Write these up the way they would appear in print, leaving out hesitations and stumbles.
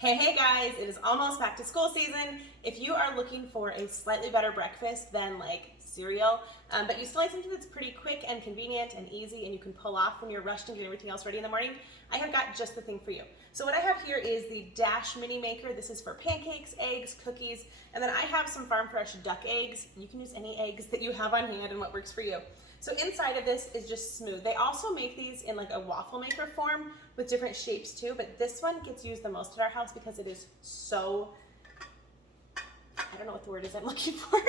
Hey guys, it is almost back to school season. If you are looking for a slightly better breakfast than like cereal, but you still like something that's pretty quick and convenient and easy and you can pull off when you're rushed and get everything else ready in the morning, I have got just the thing for you. So what I have here is the Dash Mini Maker. This is for pancakes, eggs, cookies, and then I have some farm fresh duck eggs. You can use any eggs that you have on hand and what works for you. So inside of this is just smooth. They also make these in like a waffle maker form with different shapes too, but this one gets used the most at our house because it is so, I don't know what the word is I'm looking for.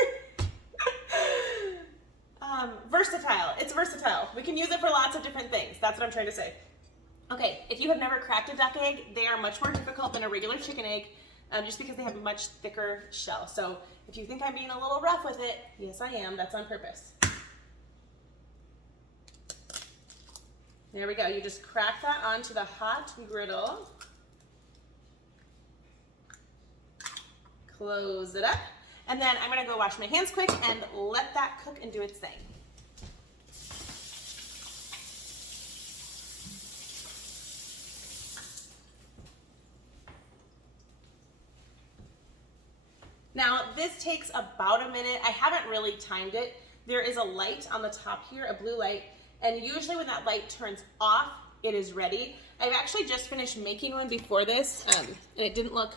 Versatile. It's versatile. We can use it for lots of different things. That's what I'm trying to say. Okay, if you have never cracked a duck egg, they are much more difficult than a regular chicken egg just because they have a much thicker shell. So if you think I'm being a little rough with it, yes I am. That's on purpose. There we go. You just crack that onto the hot griddle. Close it up. And then I'm going to go wash my hands quick and let that cook and do its thing. Now, this takes about a minute. I haven't really timed it. There is a light on the top here, a blue light. And usually when that light turns off, it is ready. I've actually just finished making one before this, and it didn't look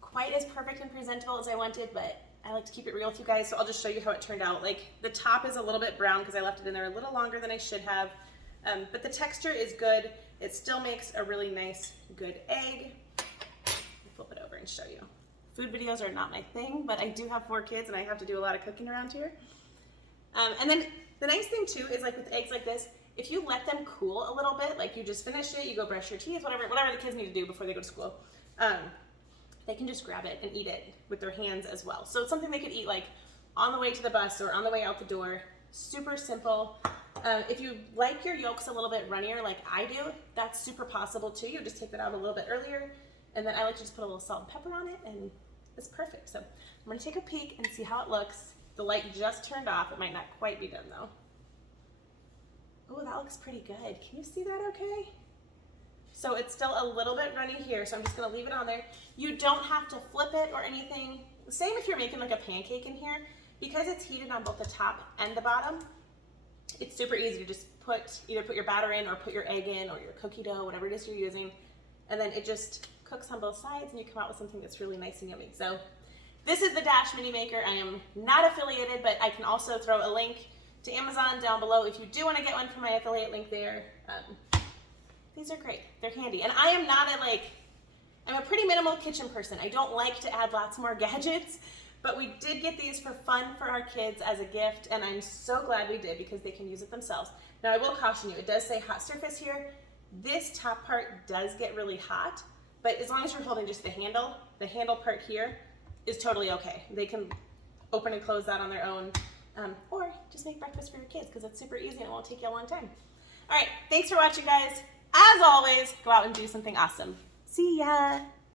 quite as perfect and presentable as I wanted, but I like to keep it real with you guys, so I'll just show you how it turned out. Like, the top is a little bit brown because I left it in there a little longer than I should have, but the texture is good. It still makes a really nice, good egg. I'll flip it over and show you. Food videos are not my thing, but I do have 4 kids and I have to do a lot of cooking around here. And then the nice thing too is, like with eggs like this, if you let them cool a little bit, like you just finish it, you go brush your teeth, whatever the kids need to do before they go to school, they can just grab it and eat it with their hands as well. So it's something they could eat like on the way to the bus or on the way out the door. Super simple. If you like your yolks a little bit runnier like I do, that's super possible too. You just take that out a little bit earlier, and then I like to just put a little salt and pepper on it, and it's perfect. So I'm gonna take a peek and see how it looks. The light just turned off. It might not quite be done though. Oh, that looks pretty good. Can you see that okay? So it's still a little bit runny here, so I'm just gonna leave it on there. You don't have to flip it or anything. Same if you're making like a pancake in here. Because it's heated on both the top and the bottom, it's super easy to just either put your batter in or put your egg in or your cookie dough, whatever it is you're using, and then it just cooks on both sides and you come out with something that's really nice and yummy. So this is the Dash Mini Maker. I am not affiliated, but I can also throw a link to Amazon down below if you do want to get one from my affiliate link there. These are great. They're handy. And I am not I'm a pretty minimal kitchen person. I don't like to add lots more gadgets, but we did get these for fun for our kids as a gift, and I'm so glad we did because they can use it themselves. Now I will caution you, it does say hot surface here. This top part does get really hot, but as long as you're holding just the handle part here is totally okay. They can open and close that on their own, or just make breakfast for your kids because it's super easy and it won't take you a long time. All right, thanks for watching, guys. As always, go out and do something awesome. See ya.